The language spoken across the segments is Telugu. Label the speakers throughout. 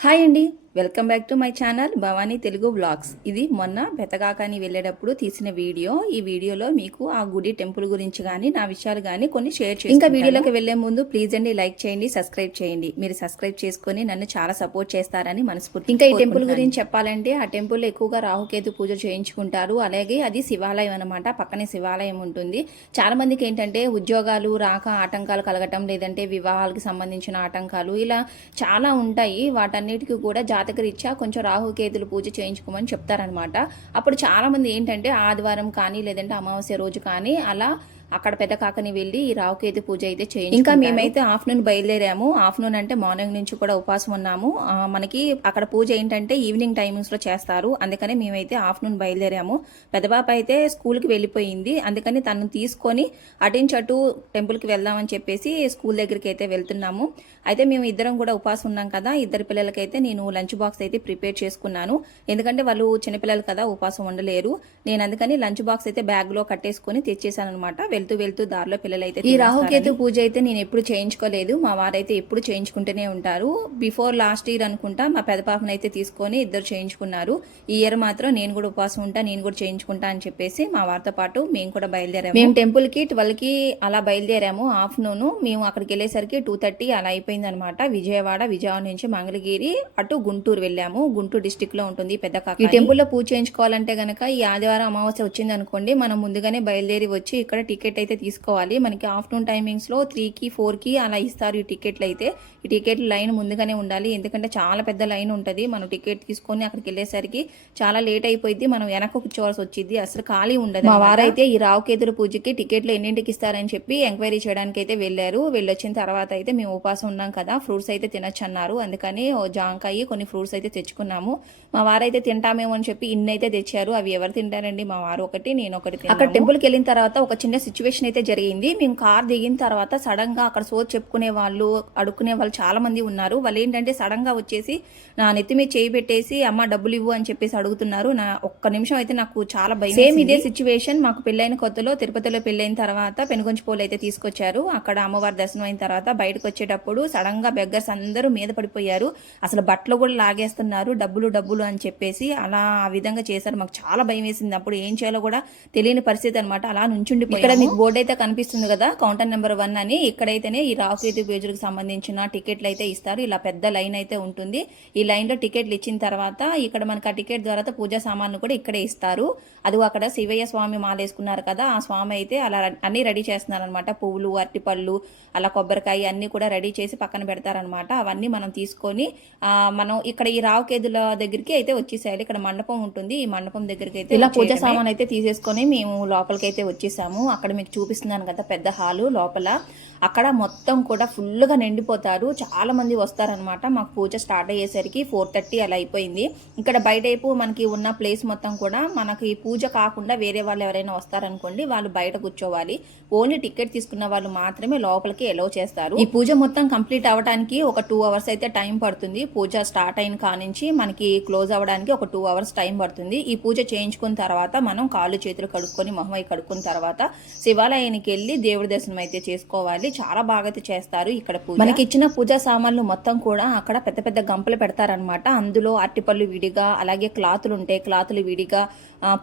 Speaker 1: హాయ్ అండి. Welcome back to my channel Bhavani Telugu vlogs. ఇది మొన్న బెతకాకాని వెళ్ళేటప్పుడు తీసిన వీడియో. ఈ వీడియోలో మీకు ఆ గుడి టెంపుల్ గురించి కానీ నా విషయాలు కానీ కొన్ని షేర్ చేసి ఇంకా వీడియోలోకి వెళ్ళే ముందు ప్లీజ్ అండి లైక్ చేయండి సబ్స్క్రైబ్ చేయండి. మీరు సబ్స్క్రైబ్ చేసుకొని నన్ను చాలా సపోర్ట్ చేస్తారని మనస్ఫూర్తి ఇంకా ఈ టెంపుల్ గురించి చెప్పాలంటే ఆ టెంపుల్ ఎక్కువగా రాహుకేతు పూజ చేయించుకుంటారు. అలాగే అది శివాలయం అనమాట పక్కనే శివాలయం ఉంటుంది. చాలా మందికి ఏంటంటే ఉద్యోగాలు రాక ఆటంకాలు కలగటం లేదంటే వివాహాలకు సంబంధించిన ఆటంకాలు ఇలా చాలా ఉంటాయి. వాటన్నిటికీ కూడా జాతకరీత్యా కొంచెం రాహుకేతులు పూజ చేయించుకోమని చెప్తారనమాట అప్పుడు చాలా మంది ఏంటంటే ఆదివారం కానీ లేదంటే అమావాస్య రోజు కానీ అలా అక్కడ పెద్ద కాకని వెళ్ళి ఈ రావుకేతు పూజ అయితే చేయించి ఇంకా మేమైతే ఆఫ్టర్నూన్ బయలుదేరాము. ఆఫ్టర్నూన్ అంటే మార్నింగ్ నుంచి కూడా ఉపవాసం ఉన్నాము. మనకి అక్కడ పూజ ఏంటంటే ఈవినింగ్ టైమింగ్స్లో చేస్తారు. అందుకని మేమైతే ఆఫ్టర్నూన్ బయలుదేరాము. పెద్ద పాప అయితే స్కూల్కి వెళ్ళిపోయింది. అందుకని తను తీసుకొని అటు టెంపుల్కి వెళ్దామని చెప్పేసి స్కూల్ దగ్గరికి అయితే వెళ్తున్నాము. అయితే మేము ఇద్దరం కూడా ఉపవాసం ఉన్నాం కదా. ఇద్దరు పిల్లలకైతే నేను లంచ్ బాక్స్ అయితే ప్రిపేర్ చేసుకున్నాను. ఎందుకంటే వాళ్ళు చిన్నపిల్లలు కదా ఉపవాసం ఉండలేరు. నేను అందుకని లంచ్ బాక్స్ అయితే బ్యాగ్లో కట్టేసుకొని తెచ్చేసాను అనమాట వెళ్తూ వెళ్తూ దారిలో పిల్లలు అయితే ఈ రాహుకేతు పూజ అయితే నేను ఎప్పుడు చేయించుకోలేదు. మా వారైతే ఎప్పుడు చేయించుకుంటూనే ఉంటారు. బిఫోర్ లాస్ట్ ఇయర్ అనుకుంటా మా పెద్ద పాపను అయితే తీసుకొని ఇద్దరు చేయించుకున్నారు. ఈ ఇయర్ మాత్రం నేను కూడా ఉపవాసం ఉంటా నేను కూడా చేయించుకుంటా అని చెప్పేసి మా వారితో పాటు మేము కూడా బయలుదేరాము. మేము టెంపుల్కి ట్వెల్వ్కి అలా బయలుదేరాము. ఆఫ్టర్నూన్ మేము అక్కడికి వెళ్ళేసరికి టూ థర్టీ అలా అయిపోయింది అనమాట విజయవాడ విజయవాడ నుంచి మంగళగిరి అటు గుంటూరు వెళ్ళాము. గుంటూరు డిస్టిక్లో ఉంటుంది పెద్ద కాక ఈ టెంపుల్లో పూజ చేయించుకోవాలంటే గనక ఈ ఆదివారం అమావాస్య వచ్చింది అనుకోండి మనం ముందుగానే బయలుదేరి వచ్చి ఇక్కడ టికెట్ అయితే తీసుకోవాలి. మనకి ఆఫ్టర్నూన్ టైమింగ్స్లో త్రీ కి ఫోర్కి అలా ఇస్తారు ఈ టికెట్లు అయితే. ఈ టికెట్ లైన్ ముందుగానే ఉండాలి. ఎందుకంటే చాలా పెద్ద లైన్ ఉంటది. మనం టికెట్ తీసుకొని అక్కడికి వెళ్ళేసరికి చాలా లేట్ అయిపోయింది మనం వెనక కూర్చోవాల్సి వచ్చింది అసలు ఖాళీ ఉండదు మా వారైతే ఈ రావుకేతుల పూజకి టికెట్లు ఎన్నింటికి ఇస్తారని చెప్పి ఎంక్వైరీ చేయడానికి అయితే వెళ్ళారు. వెళ్ళొచ్చిన తర్వాత అయితే మేము ఉపాసం ఉన్నాం కదా. ఫ్రూట్స్ అయితే తినొచ్చు అన్నారు. అందుకని జాంకాయ కొన్ని ఫ్రూట్స్ అయితే తెచ్చుకున్నాము. మా వారైతే తింటామేమో అని చెప్పి ఇన్ని అయితే తెచ్చారు. అవి ఎవరు తింటారండి? మా వారు ఒకటి నేను ఒకటి. అక్కడ టెంపుల్కి వెళ్ళిన తర్వాత ఒక చిన్న సిచ్యువేషన్ అయితే జరిగింది. మేము కార్ దిగిన తర్వాత సడన్గా అక్కడ సోచ్ చెప్పుకునే వాళ్ళు అడుక్కునే వాళ్ళు చాలా మంది ఉన్నారు. వాళ్ళు ఏంటంటే సడన్గా వచ్చేసి నా నెత్తి మీద చేయి పెట్టేసి అమ్మ డబ్బులు ఇవ్వు అని చెప్పేసి అడుగుతున్నారు. నా ఒక్క నిమిషం అయితే నాకు చాలా భయం సేమ్ ఇదే సిచ్యువేషన్ మాకు పెళ్ళైన కొత్తలో తిరుపతిలో పెళ్ళైన తర్వాత పెనుగొంచిపోలు అయితే తీసుకొచ్చారు. అక్కడ అమ్మవారి దర్శనం అయిన తర్వాత బయటకు వచ్చేటప్పుడు సడన్గా బెగ్గర్స్ అందరూ మీద పడిపోయారు. అసలు బట్టలు కూడా లాగేస్తున్నారు డబ్బులు డబ్బులు అని చెప్పేసి అలా ఆ విధంగా చేశారు. మాకు చాలా భయం వేసింది. అప్పుడు ఏం చేయాలో కూడా తెలియని పరిస్థితి అనమాట అలా నుంచుండి ఇక్కడ మీకు బోర్డు అయితే కనిపిస్తుంది కదా కౌంటర్ నెంబర్ వన్ అని. ఇక్కడైతేనే ఈ రాకేతు పేజులకు సంబంధించిన టికెట్లు అయితే ఇస్తారు. ఇలా పెద్ద లైన్ అయితే ఉంటుంది. ఈ లైన్లో టికెట్లు ఇచ్చిన తర్వాత ఇక్కడ మనకి ఆ టికెట్ ద్వారా పూజా సామాన్లు కూడా ఇక్కడే ఇస్తారు. అది అక్కడ శివయ్య స్వామి మాలేసుకున్నారు కదా ఆ స్వామి అయితే అలా అన్ని రెడీ చేస్తున్నారు అనమాట పువ్వులు అరటిపళ్ళు అలా కొబ్బరికాయ అన్ని కూడా రెడీ చేసి పక్కన పెడతారనమాట అవన్నీ మనం తీసుకొని మనం ఇక్కడ ఈ రావుకేదుల దగ్గరికి అయితే వచ్చేసేయాలి. ఇక్కడ మండపం ఉంటుంది. ఈ మండపం దగ్గరికి అయితే ఇలా పూజ సామాన్ అయితే తీసేసుకొని మేము లోపలికి అయితే వచ్చేసాము. అక్కడ మీకు చూపిస్తున్నాను కదా పెద్ద హాలు లోపల. అక్కడ మొత్తం కూడా full గా నిండిపోతారు. చాలా మంది వస్తారనమాట మాకు పూజ స్టార్ట్ అయ్యేసరికి ఫోర్ థర్టీ అలా అయిపోయింది. ఇక్కడ బయటైపు మనకి ఉన్న ప్లేస్ మొత్తం కూడా మనకి పూజ కాకుండా వేరే వాళ్ళు ఎవరైనా వస్తారనుకోండి వాళ్ళు బయట కూర్చోవాలి. ఓన్లీ టికెట్ తీసుకున్న వాళ్ళు మాత్రమే లోపలికి ఎలో చేస్తారు. ఈ పూజ మొత్తం కంప్లీట్ అవ్వడానికి ఒక టూ అవర్స్ అయితే టైం పడుతుంది. పూజ స్టార్ట్ అయిన కానించి మనకి క్లోజ్ అవ్వడానికి ఒక టూ అవర్స్ టైం పడుతుంది. ఈ పూజ చేయించుకున్న తర్వాత మనం కాళ్ళు చేతులు కడుక్కొని మొహం అయి కడుక్కున్న తర్వాత శివాలయానికి వెళ్ళి దేవుడి దర్శనం అయితే చేసుకోవాలి. చాలా బాగా అయితే చేస్తారు ఇక్కడ పూజ. మనకి ఇచ్చిన పూజా సామాన్లు మొత్తం కూడా అక్కడ పెద్ద పెద్ద గంపలు పెడతారనమాట అందులో అరటిపళ్ళు విడిగా అలాగే క్లాతులు ఉంటాయి క్లాతులు విడిగా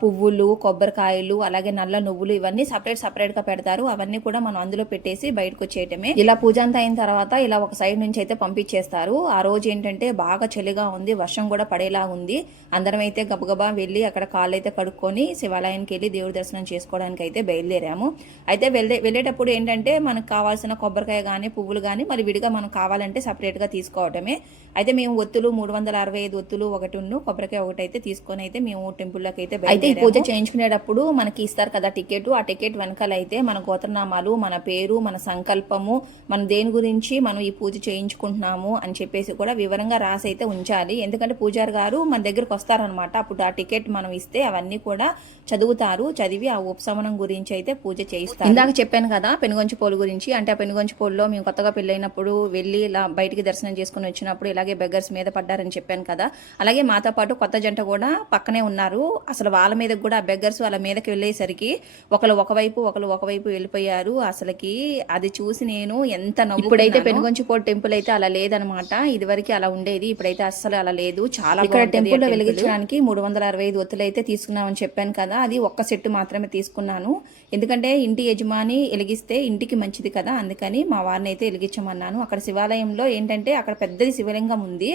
Speaker 1: పువ్వులు కొబ్బరికాయలు అలాగే నల్ల నువ్వులు ఇవన్నీ సపరేట్ సపరేట్గా పెడతారు. అవన్నీ కూడా మనం అందులో పెట్టేసి బయటకు వచ్చేయటమే. ఇలా పూజ అంతా అయిన తర్వాత ఇలా ఒక సైడ్ నుంచి అయితే పంపించేస్తారు. ఆ రోజు ఏంటంటే బాగా చలిగా ఉంది వర్షం కూడా పడేలా ఉంది. అందరం అయితే గబగబా వెళ్ళి అక్కడ కాళ్ళు అయితే కడుక్కొని శివాలయానికి వెళ్ళి దేవుడి దర్శనం చేసుకోవడానికి అయితే బయలుదేరాము. అయితే వెళ్ళే వెళ్ళేటప్పుడు ఏంటంటే మనకు కావాల్సిన కొబ్బరికాయ కానీ పువ్వులు కానీ మరి విడిగా మనకు కావాలంటే సపరేట్గా తీసుకోవటమే. అయితే మేము ఒత్తులు మూడు వందల అరవై ఐదు ఒత్తులు ఒకటి ఉన్ను కొబ్బరికాయ ఒకటి అయితే తీసుకొని అయితే మేము టెంపుల్లోకి అయితే అయితే ఈ పూజ చేయించుకునేటప్పుడు మనకి ఇస్తారు కదా టికెట్. ఆ టికెట్ వెనకాల అయితే మన గోత్రనామాలు మన పేరు మన సంకల్పము మన దేని గురించి మనం ఈ పూజ చేయించుకుంటున్నాము అని చెప్పేసి కూడా వివరంగా రాసి అయితే ఉంచాలి. ఎందుకంటే పూజారి గారు మన దగ్గరకు వస్తారనమాట అప్పుడు ఆ టికెట్ మనం ఇస్తే అవన్నీ కూడా చదువుతారు. చదివి ఆ ఉపశమనం గురించి అయితే పూజ చేయిస్తారు. ఇందాక చెప్పాను కదా పెనుగొంచి పోలు గురించి. అంటే ఆ పెనుగొంచి పోల్లో మేము కొత్తగా పెళ్ళైనప్పుడు వెళ్ళి ఇలా బయటికి దర్శనం చేసుకుని వచ్చినప్పుడు ఇలాగే బెగ్గర్స్ మీద పడ్డారని చెప్పాను కదా. అలాగే మాతో పాటు కొత్త జంట కూడా పక్కనే ఉన్నారు. అసలు వాళ్ళ మీద కూడా ఆ బెగ్గర్స్ వాళ్ళ మీదకి వెళ్ళేసరికి ఒకరు ఒకవైపు ఒకరు ఒకవైపు వెళ్ళిపోయారు. అసలుకి అది చూసి నేను ఎంత నవ్వు ఇప్పుడైతే పెనుగొంచిపోటు టెంపుల్ అయితే అలా లేదనమాట ఇదివరకు అలా ఉండేది. ఇప్పుడైతే అస్సలు అలా లేదు. చాలా ఇక్కడ టెంపుల్లో వెలిగించడానికి మూడు వందల అరవై ఐదు ఒత్తులు అయితే తీసుకున్నామని చెప్పాను కదా అది ఒక్క సెట్ మాత్రమే తీసుకున్నాను. ఎందుకంటే ఇంటి యజమాని వెలిగిస్తే ఇంటికి మంచిది కదా అందుకని మా వారిని అయితే వెలిగించమన్నాను. అక్కడ శివాలయంలో ఏంటంటే అక్కడ పెద్దది శివలింగం ఉంది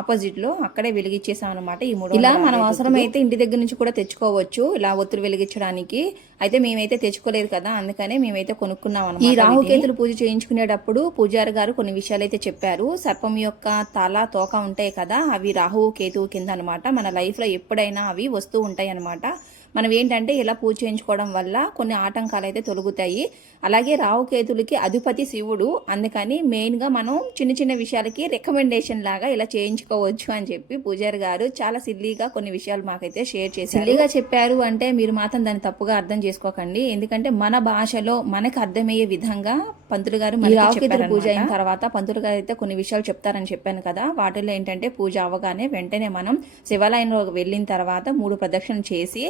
Speaker 1: ఆపోజిట్లో అక్కడే వెలిగించేసాం అనమాట ఈ మూడు ఇలా మనం అవసరమైతే ఇంటి దగ్గర నుంచి కూడా తెచ్చుకోవచ్చు ఇలా ఒత్తులు వెలిగించడానికి. అయితే మేమైతే తెచ్చుకోలేదు కదా అందుకనే మేమైతే కొనుక్కున్నాం అనమాట ఈ రాహుకేతులు పూజ చేయించుకునేటప్పుడు పూజారి గారు కొన్ని విషయాలు అయితే చెప్పారు. సర్పం యొక్క తల తోక ఉంటాయి కదా అవి రాహువు కేతువు కింద అనమాట మన లైఫ్లో ఎప్పుడైనా అవి వస్తూ ఉంటాయి అనమాట మనం ఏంటంటే ఇలా పూజ చేయించుకోవడం వల్ల కొన్ని ఆటంకాలు అయితే తొలగుతాయి. అలాగే రావుకేతులకి అధిపతి శివుడు. అందుకని మెయిన్గా మనం చిన్న చిన్న విషయాలకి రికమెండేషన్ లాగా ఇలా చేయించుకోవచ్చు అని చెప్పి పూజారి గారు చాలా సిల్లీగా కొన్ని విషయాలు మాకైతే షేర్ చేసి సిల్లీగా చెప్పారు అంటే మీరు మాత్రం దాన్ని తప్పుగా అర్థం చేసుకోకండి. ఎందుకంటే మన భాషలో మనకు అర్థమయ్యే విధంగా పంతులు గారు రావుకేతుల పూజ అయిన తర్వాత పంతులు గారు అయితే కొన్ని విషయాలు చెప్తారని చెప్పాను కదా. వాటిలో ఏంటంటే పూజ అవ్వగానే వెంటనే మనం శివాలయంలో వెళ్ళిన తర్వాత మూడు ప్రదక్షిణలు చేసి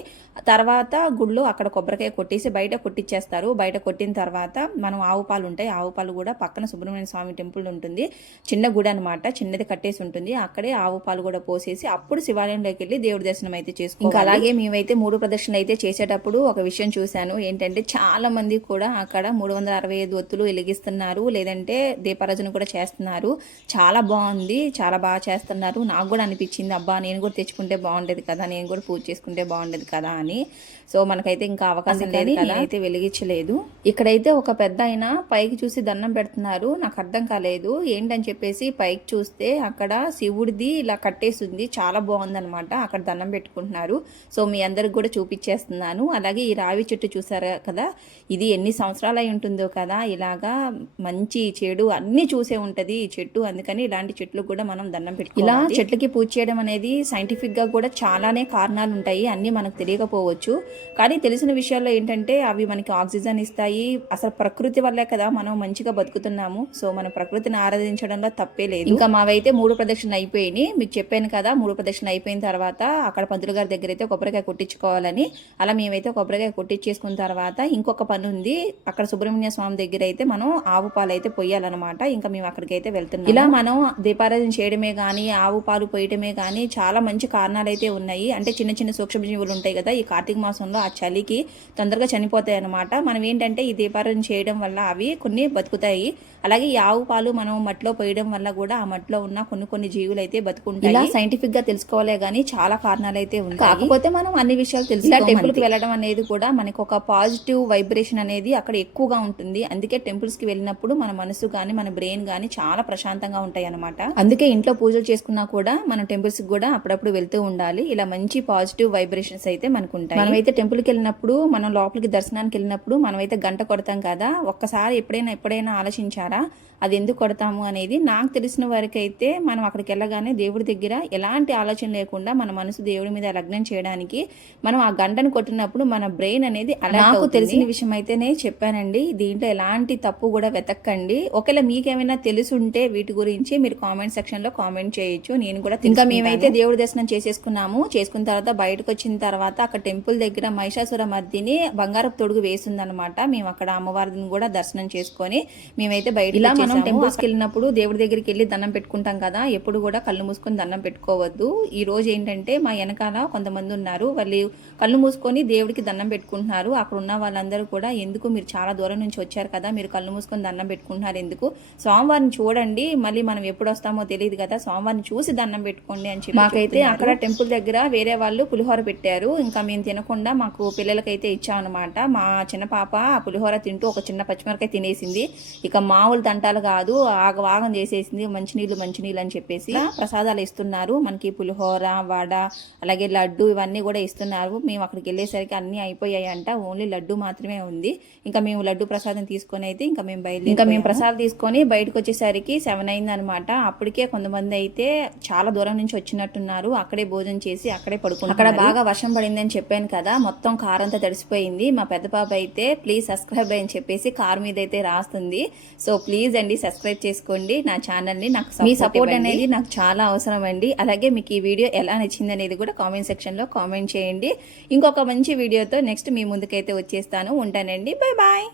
Speaker 1: తర్వాత గుళ్ళు అక్కడ కొబ్బరికాయ కొట్టేసి బయట కొట్టించేస్తారు బయట కొట్టిన తర్వాత మనం ఆవు పాలు ఉంటాయి. ఆవు పాలు కూడా పక్కన సుబ్రహ్మణ్య స్వామి టెంపుల్ ఉంటుంది. చిన్న గుడి అనమాట చిన్నది కట్టేసి ఉంటుంది. అక్కడే ఆవు పాలు కూడా పోసేసి అప్పుడు శివాలయంలోకి వెళ్ళి దేవుడి దర్శనం అయితే చేసుకుంటాం ఇంకా అలాగే మేమైతే మూడు ప్రదక్షిణలు అయితే చేసేటప్పుడు ఒక విషయం చూశాను. ఏంటంటే చాలా మంది కూడా అక్కడ మూడు వందల అరవై ఐదు ఒత్తులు వెలిగిస్తున్నారు. లేదంటే దీపారాజన కూడా చేస్తున్నారు. చాలా బాగుంది. చాలా బాగా చేస్తున్నారు. నాకు కూడా అనిపించింది అబ్బా నేను కూడా తెచ్చుకుంటే బాగుండేది కదా. నేను కూడా పూజ చేసుకుంటే బాగుండేది కదా అని. సో మనకైతే ఇంకా అవకాశం లేదు అయితే వెలిగించలేదు. ఇక్కడైతే ఒక పెద్ద ఆయన పైకి చూసి దండం పెడుతున్నారు. నాకు అర్థం కాలేదు. ఏంటని చెప్పేసి పైకి చూస్తే అక్కడ శివుడిది ఇలా కట్టేసింది. చాలా బాగుందన్నమాట. అక్కడ దండం పెట్టుకుంటున్నారు. సో మీ అందరికి కూడా చూపించేస్తున్నాను. అలాగే ఈ రావి చెట్టు చూసారా కదా? ఇది ఎన్ని సంవత్సరాలు అయి ఉంటుందో కదా? ఇలాగా మంచి చెడు అన్ని చూసే ఉంటది ఈ చెట్టు. అందుకని ఇలాంటి చెట్లు కూడా మనం దండం పెట్టుకో ఇలా చెట్లకి పూజ చేయడం అనేది సైంటిఫిక్గా కూడా చాలానే కారణాలు ఉంటాయి అన్ని మనకు అనుకోవచ్చు కానీ తెలిసిన విషయాల్లో ఏంటంటే అవి మనకి ఆక్సిజన్ ఇస్తాయి. అసలు ప్రకృతి వల్లే కదా మనం మంచిగా బతుకుతున్నాము. సో మన ప్రకృతిని ఆరాధించడంలో తప్పే లేదు. ఇంకా మావైతే మూడు ప్రదక్షిణ అయిపోయినాయి. మీకు చెప్పాను కదా మూడు ప్రదక్షిణ అయిపోయిన తర్వాత అక్కడ పంతులు గారి దగ్గర అయితే కొబ్బరికాయ కొట్టించుకోవాలని. అలా మేమైతే కొబ్బరికాయ కొట్టించేసుకున్న తర్వాత ఇంకొక పని ఉంది. అక్కడ సుబ్రహ్మణ్య స్వామి దగ్గర అయితే మనం ఆవు పాలు అయితే పొయ్యాలన్నమాట. ఇంకా మేము అక్కడికైతే వెళ్తున్నాం ఇలా మనం దీపారాధన చేయడమే కానీ ఆవు పాలు పోయటమే కానీ చాలా మంచి కారణాలు అయితే ఉన్నాయి. అంటే చిన్న చిన్న సూక్ష్మజీవులు ఉంటాయి కదా ఈ కార్తీక మాసంలో ఆ చలికి తొందరగా చనిపోతాయి అన్నమాట. మనం ఏంటంటే ఈ దీపారాధన చేయడం వల్ల అవి కొన్ని బతుకుతాయి. అలాగే ఈ ఆవు పాలు మనం మట్టిలో పోయడం వల్ల కూడా ఆ మట్టిలో ఉన్న కొన్ని కొన్ని జీవులు అయితే బతుకుంటాయి. ఇలా సైంటిఫిక్గా తెలుసుకోవాలే గానీ చాలా కారణాలు అయితే ఉన్నాయి కాకపోతే మనం అన్ని విషయాలు తెలుసు ఇలా టెంపుల్కి వెళ్ళడం అనేది కూడా మనకి ఒక పాజిటివ్ వైబ్రేషన్ అనేది అక్కడ ఎక్కువగా ఉంటుంది. అందుకే టెంపుల్స్కి వెళ్ళినప్పుడు మన మనసు కానీ మన బ్రెయిన్ కానీ చాలా ప్రశాంతంగా ఉంటాయి అనమాట అందుకే ఇంట్లో పూజలు చేసుకున్నా కూడా మనం టెంపుల్స్కి కూడా అప్పుడప్పుడు వెళ్తూ ఉండాలి. ఇలా మంచి పాజిటివ్ వైబ్రేషన్స్ అయితే మనకు ఉంటాయి మనమైతే టెంపుల్కి వెళ్ళినప్పుడు మనం లోపలికి దర్శనానికి వెళ్ళినప్పుడు మనమైతే గంట కొడతాం కదా? ఒక్కసారి ఎప్పుడైనా ఎప్పుడైనా ఆలోచించారా? అది ఎందుకు కొడతాము అనేది నాకు తెలిసిన వరకు అయితే మనం అక్కడికి వెళ్ళగానే దేవుడి దగ్గర ఎలాంటి ఆలోచన లేకుండా మన మనసు దేవుడి మీద లగ్నం చేయడానికి మనం ఆ గంటను కొట్టినప్పుడు మన బ్రెయిన్ అనేది అలా నాకు తెలిసిన విషయం అయితేనే చెప్పానండి. దీంట్లో ఎలాంటి తప్పు కూడా వెతక్కండి ఒకవేళ మీకేమైనా తెలుసుంటే వీటి గురించి మీరు కామెంట్ సెక్షన్లో కామెంట్ చేయొచ్చు. నేను కూడా ఇంకా మేమైతే దేవుడి దర్శనం చేసేసుకున్నాము. చేసుకున్న తర్వాత బయటకు వచ్చిన తర్వాత అక్కడ టెంపుల్ దగ్గర మహిషాసుర మర్దిని బంగారపు తొడుగు వేసిందనమాట. మేము అక్కడ అమ్మవారిని కూడా దర్శనం చేసుకొని మేమైతే బయట ఇలా మనం టెంపుల్స్కి వెళ్ళినప్పుడు దేవుడి దగ్గరికి వెళ్ళి దండం పెట్టుకుంటాం కదా ఎప్పుడు కూడా కళ్ళు మూసుకొని దండం పెట్టుకోవద్దు. ఈ రోజు ఏంటంటే మా వెనకాల కొంతమంది ఉన్నారు వాళ్ళు కళ్ళు మూసుకొని దేవుడికి దండం పెట్టుకుంటున్నారు. అక్కడ ఉన్న వాళ్ళందరూ కూడా ఎందుకు మీరు చాలా దూరం నుంచి వచ్చారు కదా మీరు కళ్ళు మూసుకొని దండం పెట్టుకుంటున్నారు ఎందుకు? స్వామివారిని చూడండి మళ్ళీ మనం ఎప్పుడు వస్తామో తెలియదు కదా స్వామివారిని చూసి దండం పెట్టుకోండి అని చెప్పి మాకైతే అక్కడ టెంపుల్ దగ్గర వేరే వాళ్ళు పులిహోర పెట్టారు. ఇంకా మేము తినకుండా మాకు పిల్లలకైతే ఇచ్చామన్నమాట. మా చిన్న పాప ఆ పులిహోర తింటూ ఒక చిన్న పచ్చిమిరకాయ తినేసింది. ఇక మామూలు తంటాలు అస్సలు కాదు ఆగవాగం చేసేసింది మంచినీళ్ళు మంచినీళ్ళు అని చెప్పేసి ప్రసాదాలు ఇస్తున్నారు. మనకి పులిహోర వడ అలాగే లడ్డు ఇవన్నీ కూడా ఇస్తున్నారు. మేము అక్కడికి వెళ్ళేసరికి అన్నీ అయిపోయాయి అంట ఓన్లీ లడ్డు మాత్రమే ఉంది. ఇంకా మేము లడ్డు ప్రసాదం తీసుకొని అయితే ఇంకా మేము బయలు ఇంకా మేము ప్రసాదం తీసుకొని బయటకు వచ్చేసరికి సెవెన్ అయింది అనమాట అప్పటికే కొంతమంది అయితే చాలా దూరం నుంచి వచ్చినట్టున్నారు. అక్కడే భోజనం చేసి అక్కడే పడుకున్నారు. అక్కడ బాగా వర్షం పడిందని చెప్పాను కదా. మొత్తం కార్ అంతా తడిసిపోయింది. మా పెద్ద పాప అయితే ప్లీజ్ సబ్స్క్రైబ్ అని చెప్పేసి కార్ మీద అయితే రాస్తుంది. సో ప్లీజ్ అండి సబ్స్క్రైబ్ చేసుకోండి. నా ఛానల్ని నాకు మీ సపోర్ట్ అనేది నాకు చాలా అవసరం అండి. అలాగే మీకు ఈ వీడియో ఎలా నచ్చింది అనేది కూడా కామెంట్ సెక్షన్లో కామెంట్ చేయండి. ఇంకొక మంచి వీడియోతో నెక్స్ట్ మీ ముందుకైతే వచ్చేస్తాను. ఉంటానండి. Bye bye